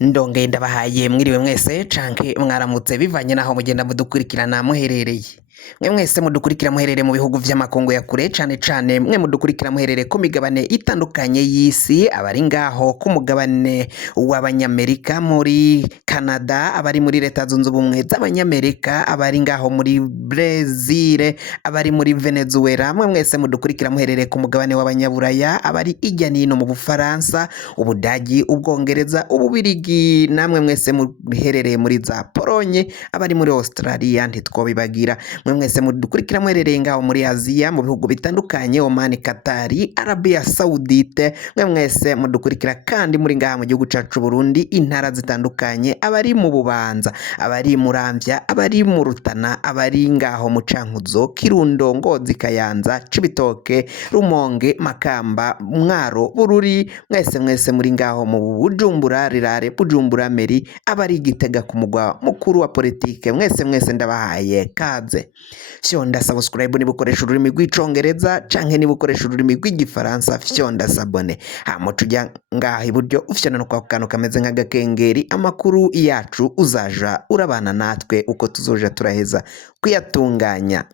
Ndongeye ndabahaye mwiriwe mwese canke mwaramutse bivanye naho mugenda mudukurikirana muherereye. Mwe mwese mudukurikira muherereye mu bihugu vy'amakungu ya kure cane cane mwe mudukurikira muherereye ku migabane itandukanye y'isi, abari ngaho ku mugabane w'abanyamerika muri Canada, abari muri leta zunze ubumwe z'abanyamerika, abari ngaho muri Brezil, abari muri Venezuela, mwe mwese mudukurikira muherereye ku mugabane w'abanyaburaya, abari irya nino mu Bufaransa, Ubudagi, Ubwongereza, Ububirigi, namwe mwese muherereye muri za Polonye, abari muri Australia ntitwobibagira, mwe mwese mudukurikira muherereye ngaho muri Aziya mu bihugu bitandukanye, Oman, Katari, Arabia Saudite, mwe mwese mudukurikira kandi muri ngaha mu gihugu cacu Burundi, intara zitandukanye, abari mu Bubanza, abari mu Ramvya, abari mu Rutana, abari ngaho mu Cankuzo, Kirundo, Ngozi, Kayanza, Cibitoke, Rumonge, Makamba, Mwaro, Bururi, mwese muri ngaho mu Bujumbura, Rirare, Bujumbura Meri, abari Gitega ku mugwa mukuru wa politike, mwese ndabahaye kaze. Fyonda subscribe ni bukoresha ururimi rw'icongereza canke ni bukoresha ururimi rw'igifaransa, fyonda sabone. Hama tujya ngaha iburyo ufyona no kwa kantu kameze nk'agakengeri, amakuru yacu uzaja urabana natwe uko tuzoja turaheza kuyatunganya.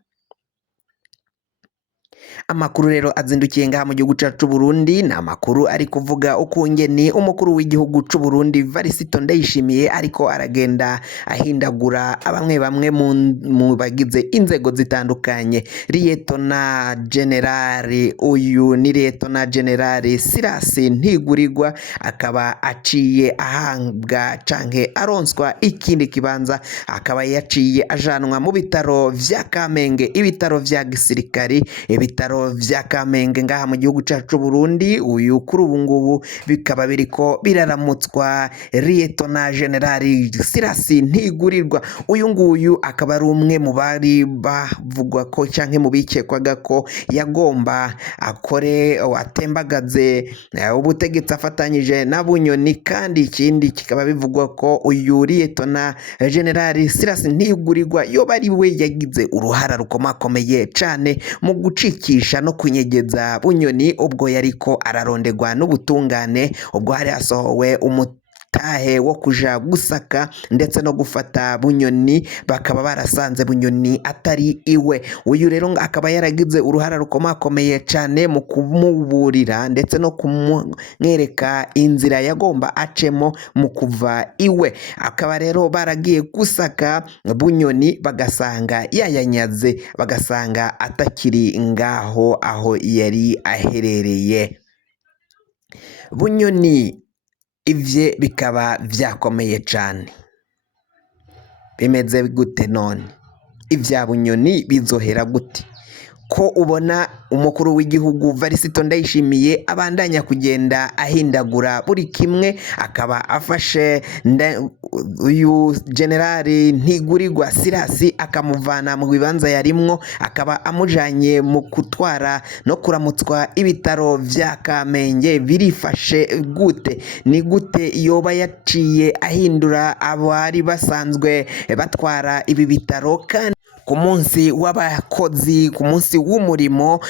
Amakuru rero azindukiye ngaha mu gihugu cacu Burundi, na amakuru ari kuvuga ukungeni umukuru w'igihugu c'u Burundi Varisito Ndayishimiye ariko aragenda ahindagura bamwe mu bagize inzego zitandukanye. Liyetona Generali, uyu ni Liyetona Generali Sirasi Ntigurirwa, akaba aciye ahambwa canke aronswa ikindi kibanza, akaba yaciye ajanwa mu bitaro vya Kamenge, ibitaro vya gisirikari, ibitaro vya Kamenge ngaha mu gihugu cacu Burundi. Uyu kuri ubu ngubu bikaba biriko biraramutswa Liyetona Generali Sirasi Ntigurirwa. Uyu nguyu akaba ari umwe mu bari bavugwa ko canke mu bikekwaga ko yagomba akore atembagaze ubutegetsi afatanyije na Bunyoni, kandi ikindi kikaba bivugwa ko uyu Liyetona Generali Sirasi Ntigurirwa yoba ari we yagize uruhara rukomakomeye cane mu gucikisha no kunyegeza Bunyoni ubwo yariko ararondegwa n'ubutungane, ubwo hari hasohowe umutahe wo kuja gusaka ndetse no gufata Bunyoni, bakaba barasanze Bunyoni atari iwe. Uyu rero akaba yaragize uruhara rukomakomeye cane mu kumuburira ndetse no kumwereka inzira yagomba acemo mu kuva iwe. Akaba rero baragiye gusaka Bunyoni bagasanga yayanyaze, bagasanga atakiri ngaho aho yari aherereye. Bunyoni ivye bikaba vyakomeye cane. Bimeze gute none? Ivya Bunyoni bizohera gute? Ko ubona umukuru w'igihugu Varisito Ndayishimiye abandanya kugenda ahindagura buri kimwe, akaba afashe uyu Generali Ntigurirwa Sirasi akamuvana mu bibanza yarimwo, akaba amujanye mu kutwara no kuramutswa ibitaro vya Kamenge. Birifashe gute? Ni gute yoba yaciye ahindura abari basanzwe batwara ibi bitaro? Kandi ku munsi w'abakozi, ku munsi w'umurimo,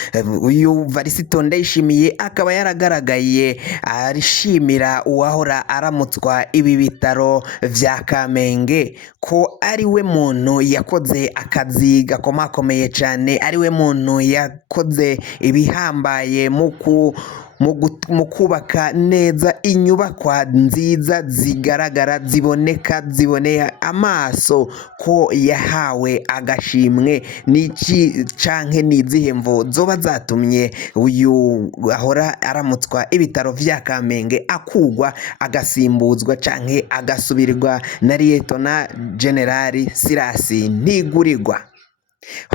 uyu Varisito Ndayishimiye akaba yaragaragaye arishimira uwahora aramutswa ibi bitaro vya Kamenge ko ari we muntu yakoze akazi gakomakomeye cane, ari we muntu yakoze ibihambaye mu kubaka neza inyubakwa nziza zigaragara, ziboneka, ziboneye amaso, ko yahawe agashimwe. Niki canke nizihe mvo zoba zatumye uyu ahora aramutswa ibitaro vya Kamenge akugwa agasimbuzwa canke agasubirirwa na Liyetona Generali Sirasi Ntigurirwa?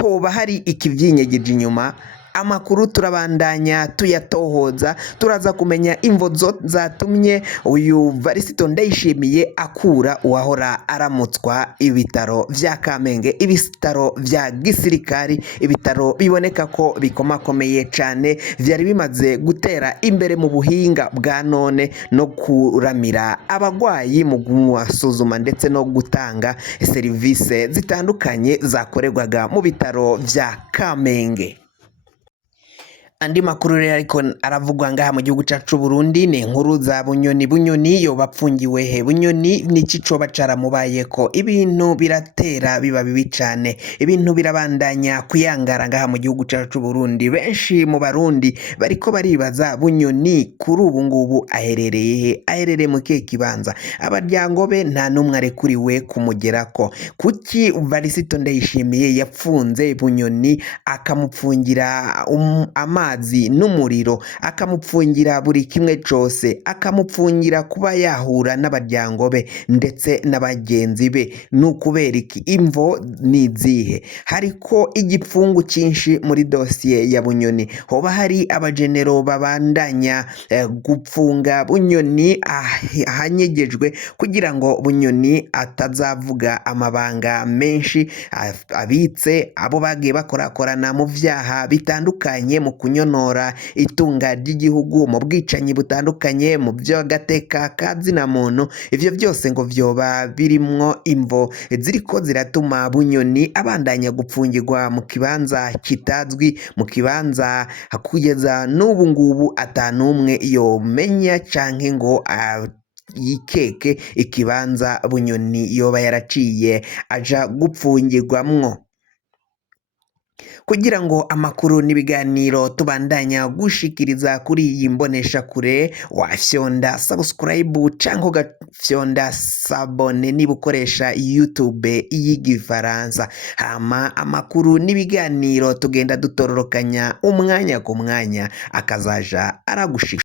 Hoba hari ikivyinyegeje inyuma? Amakuru turabandanya tuyatohoza, turaza kumenya imvo zatumye uyu Varisito Ndayishimiye akura uwahora aramutswa ibitaro vya Kamenge, ibitaro vya gisirikari, ibitaro biboneka ko bikomakomeye cane, vyari bimaze gutera imbere mu buhinga bwa none no kuramira abagwayi mu gusuzuma ndetse no gutanga serivise zitandukanye zakorerwaga mu bitaro vya Kamenge. Andi makuru rero ariko aravugwa ngaha mu gihugu cacu Burundi ni inkuru za Bunyoni. Bunyoni yoba apfungiwe he? Bunyoni niki coba caramubayeko? Ibintu biratera biba bibi cane, ibintu birabandanya kuyangara ngaha mu gihugu cacu Burundi. Benshi mu Barundi bariko baribaza Bunyoni kuri ubu ngubu aherereye he? Aherereye mu kihe kibanza? Abaryango be nta numwe arekuriwe kumugerako. Kuki Varisito Ndayishimiye yapfunze Bunyoni akamupfungira amazi n'umuriro, akamupfungira buri kimwe cose, akamupfungira kuba yahura n'abaryango be ndetse n'abagenzi be? Nukubera iki? Imvo nizihe? Hariko igipfungu cyinshi muri dosiye ya Bunyoni. Hoba hari abajenero babandanya gupfunga Bunyoni ahanyegejwe kugira ngo Bunyoni atazavuga amabanga menshi abitse, abo bagiye bakorakorana mu vyaha bitandukanye, mu kunyonora itunga ry'igihugu, mu bwicanyi butandukanye, mu by'agateka ka zina muntu. Ivyo byose ngo vyoba birimwo imvo ziriko ziratuma Bunyoni abandanya gupfungirwa mu kibanza kitazwi, mu kibanza kugeza n'ubu ngubu atanumwe yomenya canke ngo yikeke ikibanza Bunyoni yoba yaraciye aja gupfungirwamwo. Kugira ngo amakuru n'ibiganiro tubandanya gushikiriza kuri iyi mbonesha kure, wafyonda subscribe canke ugafyonda sabone niba ukoresha YouTube y'igifaransa. Hama amakuru n'ibiganiro tugenda dutororokanya umwanya ku mwanya akazaja aragushika.